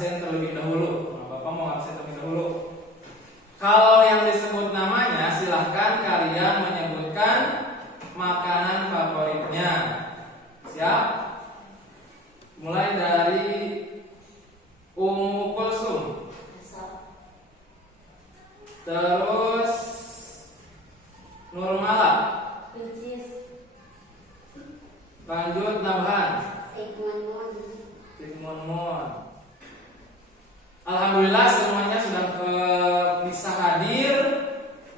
absen terlebih dahulu. Nah, Bapak mau absen terlebih dahulu. Kalau yang disebut namanya, silahkan kalian menyebutkan makanan favoritnya. Siap? Mulai dari Ummu Kulsum. Terus Nurmala. Lanjut Nabhan. Tikmunmun. Alhamdulillah semuanya sudah bisa hadir,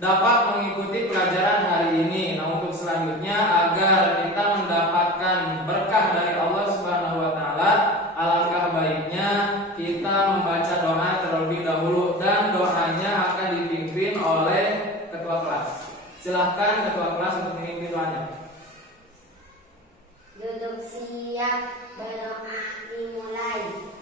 dapat mengikuti pelajaran hari ini. Nah, untuk selanjutnya agar kita mendapatkan berkah dari Allah Subhanahu wa taala, alangkah baiknya kita membaca doa terlebih dahulu dan doanya akan dipimpin oleh ketua kelas. Silahkan ketua kelas untuk memimpin doanya. Duduk siap, berdoa dimulai.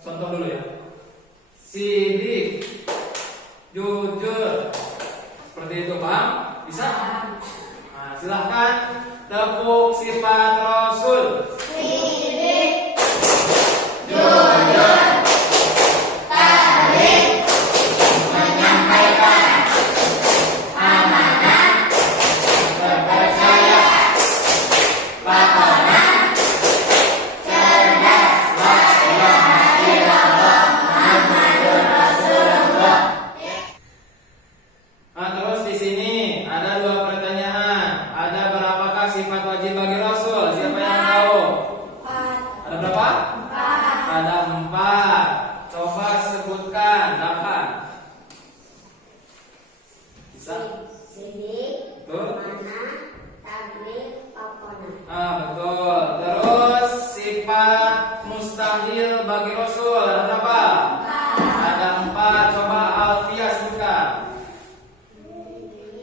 Contoh dulu ya. Sidik, jujur. Seperti itu, paham? Bisa? Nah, silahkan tepuk sifat Rasul. Sidik, jujur, tarik, menyampaikan, amanah, terpercaya, pakonan, cerdas, la ilaha illallah, Muhammadur Rasulullah. Nah, terus di sini ada dua pertanyaan. Ada berapakah sifat wajib bagi Rasul? Siapa yang tahu? Ada berapa? Ada 4. Coba sebutkan 8. Bisa? Sidik, Betul? amanah, tabligh, pakonan. Ah, betul. Terus sifat mustahil bagi Rasul ada berapa? Ada 4. Coba Alfia sebutkan.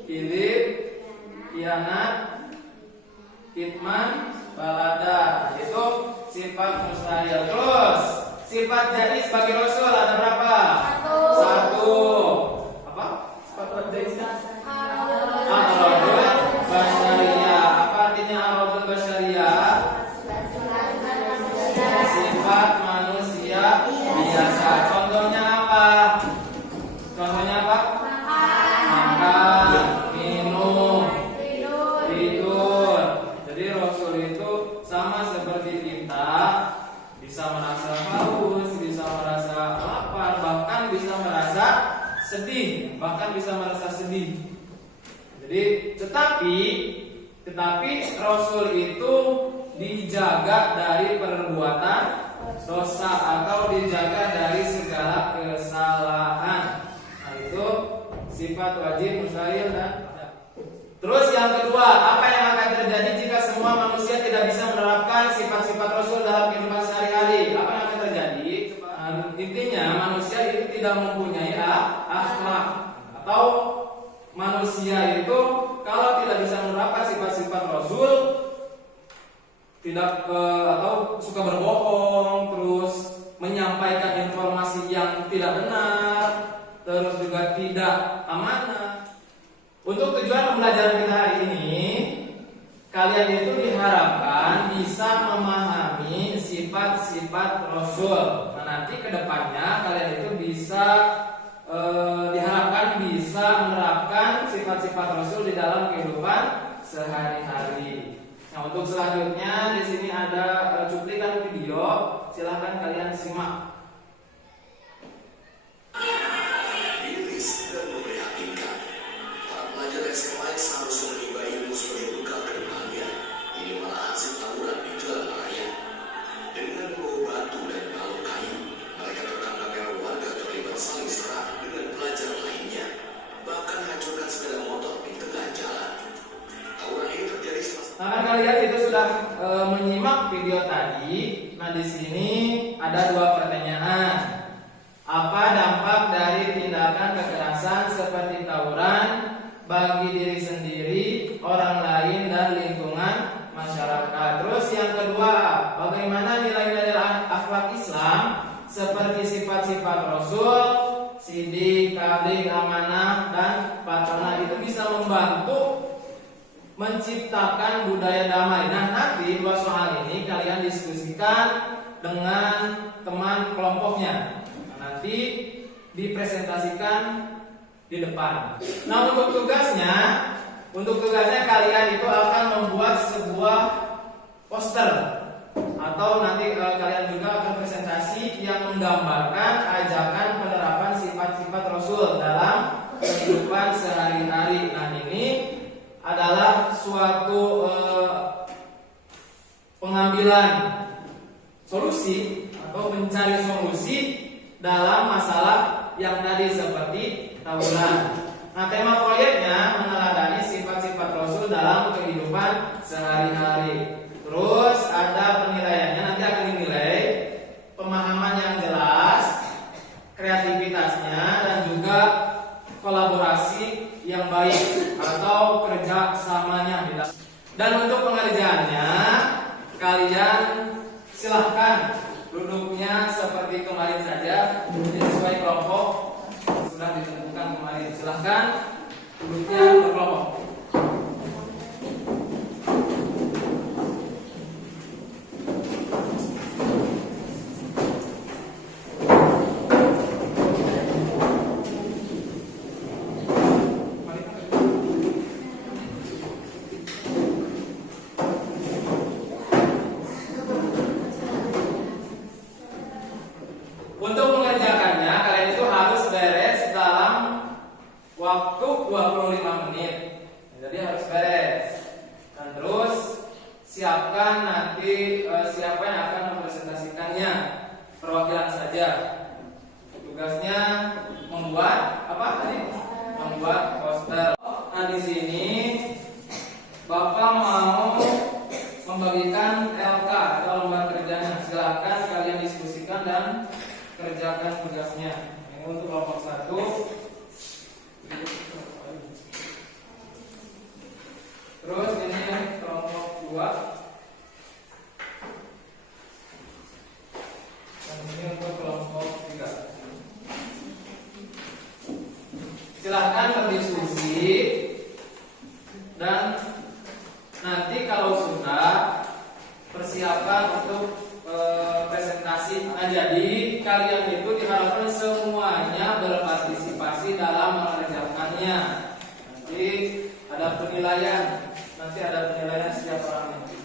Kilip, kianat, kitman, balada. Itu sifat mustahil. Terus sifat jais bagi Rasul ada berapa? 1. Apa? Sifat jaisnya? Aradul basyariyah. Apa artinya aradul basyariyah? Sifat manusia biasa. Contohnya apa? Contohnya apa? Makan, minum, tidur. Jadi Rasul itu sama seperti kita, bisa merasa haus, bisa merasa lapar, bahkan bisa merasa sedih, Jadi tetapi Rasul itu dijaga dari perbuatan dosa atau dijaga dari segala kesalahan. Nah, itu sifat wajib, mustahil dan terus yang kedua, apa yang akan terjadi jika semua manusia tidak bisa menerapkan sifat-sifat Rasul dalam kehidupan sehari-hari? Apa yang akan terjadi? Intinya manusia itu tidak mempunyai akhlak, atau manusia itu kalau tidak bisa menerapkan sifat-sifat Rasul, tidak atau suka berbohong, terus menyampaikan informasi yang tidak benar, terus juga tidak amanah. Untuk tujuan pembelajaran kita hari ini, kalian itu diharapkan bisa memahami sifat-sifat Rasul. Nah, nanti kedepannya kalian itu bisa diharapkan bisa menerapkan sifat-sifat Rasul di dalam kehidupan sehari-hari. Nah, untuk selanjutnya di sini ada cuplikan video, silahkan kalian simak. Miris dan memprihatinkan. Para pelajar SMA yang seharusnya menimba ilmu sebagai bekal ke depannya, ini malah hasil tawuran di jalan raya. Dengan membawa batu dan balok kayu, mereka tertangkap yang warga terlibat saling serang dengan pelajar lainnya, bahkan hancurkan sepeda motor di tengah jalan. Tawuran ini terjadi Nah, kan kalian itu sudah menyimak video tadi. Nah, di sini ada dua pertanyaan. Apa dampak dari tindakan kekerasan seperti tawuran bagi diri sendiri, orang lain, dan lingkungan masyarakat? Terus yang kedua, bagaimana nilai-nilai akhlak Islam seperti sifat-sifat Rasul, sidik, tabligh, amanah, dan patronah itu bisa membantu menciptakan budaya damai. Nah, nanti dua soal ini kalian diskusikan dengan teman kelompoknya. Nah, nanti dipresentasikan di depan. Nah, untuk tugasnya kalian itu akan membuat sebuah poster atau nanti kalian juga akan presentasi yang menggambarkan ajakan penerapan sifat-sifat Rasul dalam kehidupan sehari-hari. Nah, ini adalah suatu pengambilan solusi atau mencari solusi dalam masalah yang tadi seperti tawuran. Nah, tema proyeknya meneladani sifat-sifat Rasul dalam kehidupan sehari-hari. Terus ada penilaiannya, nanti akan dinilai pemahaman yang jelas, kreativitasnya, dan juga kolaborasi yang baik atau kerja samanya. Dan untuk pengerjaannya kalian silahkan duduknya seperti kemarin saja, sesuai kelompok sudah ditentukan kemarin. Silahkan duduknya berkelompok. Untuk mengerjakannya kalian itu harus beres dalam waktu 25 menit. Jadi harus beres. Dan terus siapkan nanti siapa yang akan mempresentasikannya. Perwakilan saja. Tugasnya membuat apa tadi? Membuat poster. Nah, di sini Bapak mau membagikan LK atau lembar kerjanya. Silakan kalian diskusikan dan kerjakan tugasnya. Ini untuk kelompok 1. Terus ini kelompok 2. Dan ini untuk kelompok 3. Silahkan berdiskusi. Dan nanti kalau sudah persiapan untuk presentasi. Nah, jadi kalian itu diharapkan semuanya berpartisipasi dalam mengerjakannya. Nanti ada penilaian. Nanti ada penilaian setiap orangnya.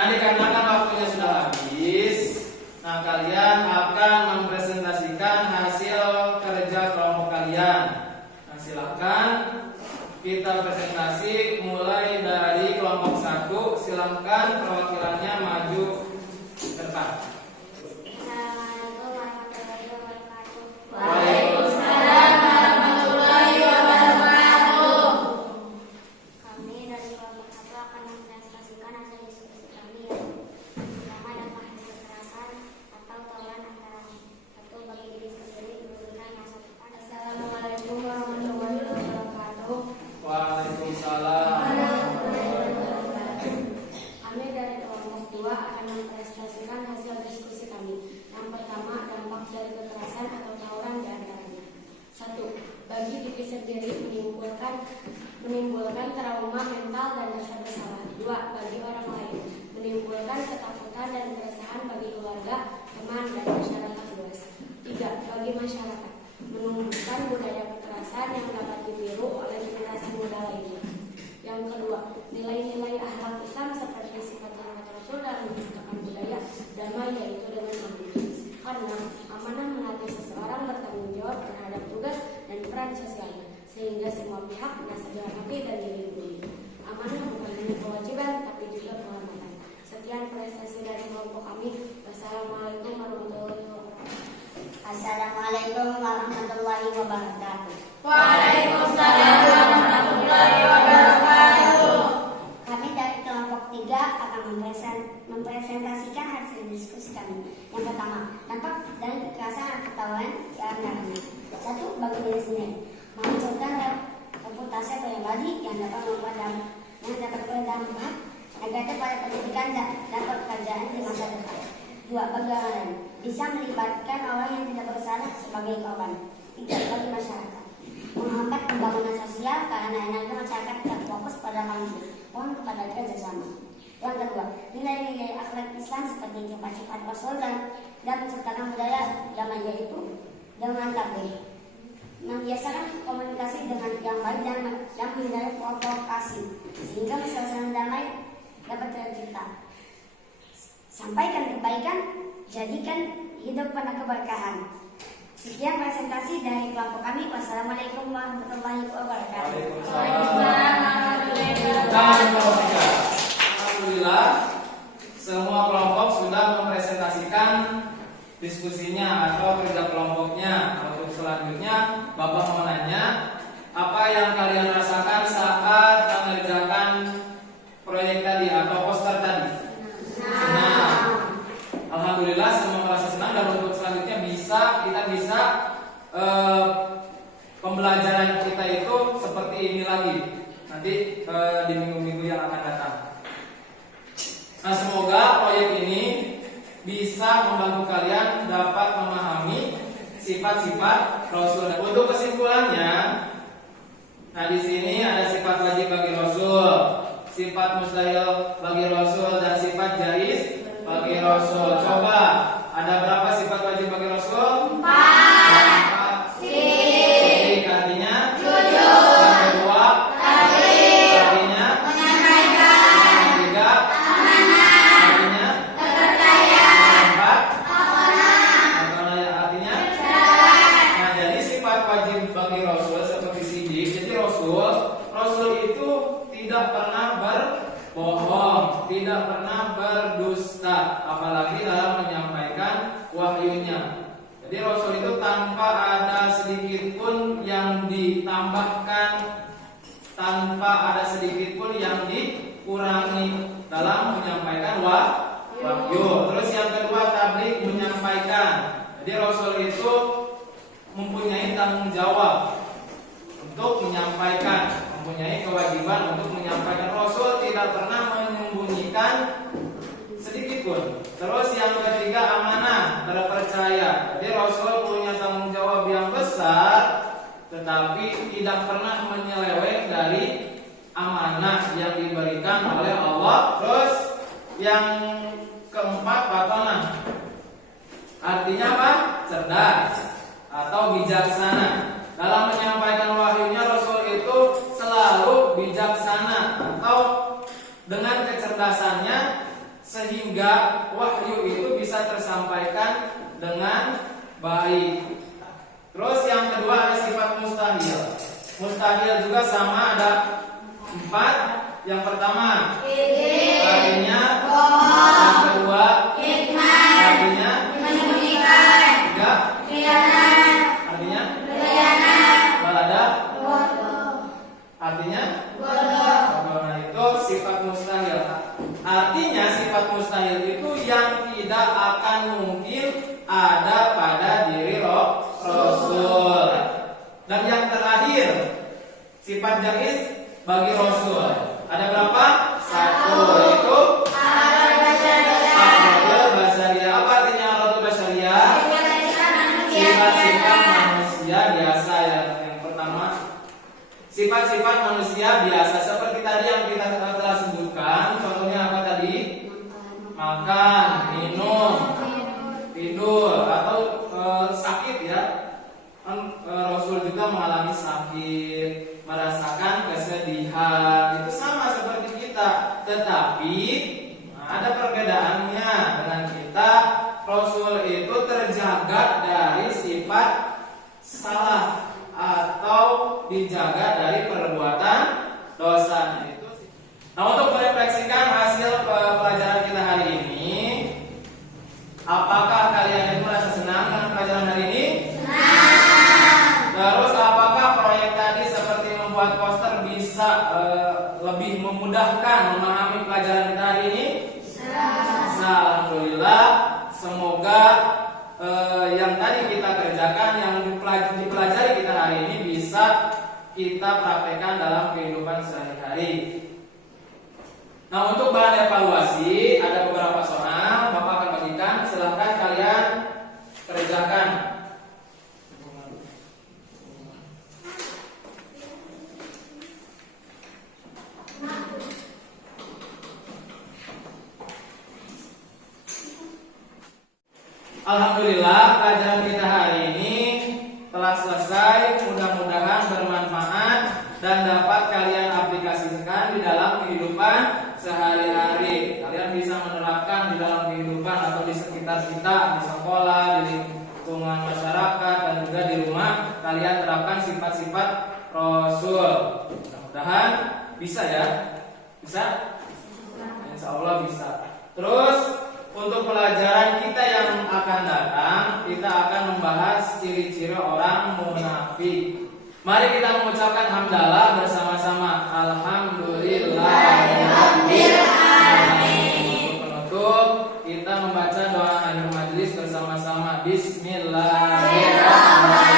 Nah, dikarenakan waktunya sudah habis, nah kalian akan mempresentasikan hasil kerja kelompok kalian. Nah, silakan kita presentasi mulai dari kelompok 1. Silakan perwakilannya maju ke depan. Waalaikumsalam warahmatullahi wabarakatuh. keluarga, teman, dan masyarakat luas. 3. Bagi masyarakat, menumbuhkan budaya kekerasan yang dapat ditiru oleh generasi muda lainnya. Yang kedua, nilai-nilai akhlak Islam seperti sifat hormat Rasul dalam menciptakan budaya damai, yaitu dengan amanah. Karena amanah melatih seseorang bertanggung jawab terhadap tugas dan peran sosialnya, sehingga semua pihak merasa dihormati dan dilindungi. Amanah bukan hanya kewajiban, tapi juga kehormatan. Sekian prestasi dari kelompok kami. Wassalamualaikum warahmatullahi wabarakatuh. Assalamualaikum warahmatullahi wabarakatuh. Waalaikumsalam warahmatullahi wabarakatuh. Kami dari kelompok 3 akan mempresentasikan hasil diskusi kami. Yang pertama, dampak dari kekerasan dan ketahuan di antaranya. 1. Bagi diri sendiri, menghancurkan reputasi pribadi yang dapat berdampak negatif pada pendidikan dan pekerjaan di masa depan. 2. Bagi orang lain, bisa melibatkan orang yang tidak bersalah sebagai korban. 3. Bagi masyarakat, menghambat pembangunan sosial karena energi masyarakat tidak fokus pada manusia, mohon kepada kerjasama. Yang kedua, nilai-nilai akhlak Islam seperti sifat-sifat Rasul dan menciptakan budaya damai, yaitu dengan tabligh, membiasakan komunikasi dengan yang baik dan menghindari provokasi, sehingga suasana damai dapat tercipta. Sampaikan kebaikan, jadikan hidup penuh keberkahan. Sekian presentasi dari kelompok kami. Wassalamualaikum warahmatullahi wabarakatuh. Alhamdulillah, semua kelompok sudah mempresentasikan diskusinya atau kerja kelompoknya. Untuk selanjutnya, Bapak mau nanya, apa yang kalian rasakan saat mengerjakan proyek tadi atau poster tadi? Alhamdulillah, semua merasa senang, dan untuk selanjutnya kita bisa pembelajaran kita itu seperti ini lagi nanti di minggu-minggu yang akan datang. Nah, semoga proyek ini bisa membantu kalian dapat memahami sifat-sifat Rasul. Untuk kesimpulannya, nah di sini ada sifat wajib bagi Rasul, sifat mustahil bagi Rasul, dan sifat jaiz bagi Rasul. Coba, ada berapa sifat wajib bagi Rasul? 4. Sidik artinya 7. Yang kedua, artinya menyampaikan. 3, artinya terpercaya. 4, artinya nah, jadi sifat wajib bagi Rasul seperti sidik. Jadi Rasul itu tidak pernah berbohong, tidak pernah berdusta, apalagi dalam menyampaikan wahyunya. Jadi Rasul itu tanpa ada sedikit pun yang ditambahkan, tanpa ada sedikit pun yang dikurangi dalam menyampaikan wahyu. Terus yang kedua, tabligh, menyampaikan. Jadi Rasul itu mempunyai tanggung jawab untuk menyampaikan, mempunyai kewajiban untuk menyampaikan. Rasul tidak pernah menyembunyikan sedikit pun. Terus yang ketiga, amanah, terpercaya. Jadi Rasul punya tanggung jawab yang besar, tetapi tidak pernah menyeleweng dari amanah yang diberikan oleh Allah. Terus yang keempat, patonah, artinya apa? Cerdas atau bijaksana. Dalam menyampaikan wahyunya, Rasul itu selalu bijaksana atau dengan kecerdasannya, sehingga wahyu itu bisa tersampaikan dengan baik. Terus yang kedua ada sifat mustahil. Mustahil juga sama, ada 4. Yang pertama, artinya bohong. Yang kedua, artinya menyembunyikan. 3, artinya balada. Artinya bodoh. Nah, itu sifat mustahil. Artinya sifat mustahil itu yang tidak akan mungkin ada pada diri Rasul. Dan yang terakhir, sifat jaiz bagi Rasul. Ada berapa? 1, yaitu Ar-Radul Basyariyah. Apa artinya Ar-Radul Basyariyah? Sifat-sifat manusia biasa. Yang pertama, sifat-sifat manusia biasa seperti tadi yang kita telah sebutkan. Contohnya apa tadi? Makan, minum, kita. Tetapi ada perbedaannya dengan kita. Rasul itu terjaga dari sifat salah atau dijaga dari perbuatan dosa. Nah, untuk merefleksikan hasil pelajaran kita hari ini, apakah kalian itu merasa senang dengan pelajaran hari ini? Senang. Terus apakah proyek tadi seperti membuat poster bisa lebih memudahkan memahami pelajaran kita hari ini? Alhamdulillah. Semoga yang tadi kita kerjakan, yang dipelajari kita hari ini bisa kita praktekkan dalam kehidupan sehari-hari. Nah, untuk bahan evaluasi ada beberapa soal Bapak akan bagikan, silahkan kalian kerjakan. Alhamdulillah, pelajaran kita hari ini telah selesai. Mudah-mudahan bermanfaat dan dapat kalian aplikasikan di dalam kehidupan sehari-hari. Kalian bisa menerapkan di dalam kehidupan atau di sekitar kita, di sekolah, di lingkungan masyarakat, dan juga di rumah. Kalian terapkan sifat-sifat Rasul. Mudah-mudahan bisa ya. Bisa? Insya Allah bisa. Terus untuk pelajaran kita yang akan datang, kita akan membahas ciri-ciri orang munafik. Mari kita mengucapkan hamdalah bersama-sama. Alhamdulillahirabbil alamin. Untuk penutup, kita membaca doa akhir majelis bersama-sama. Bismillahirrahmanirrahim.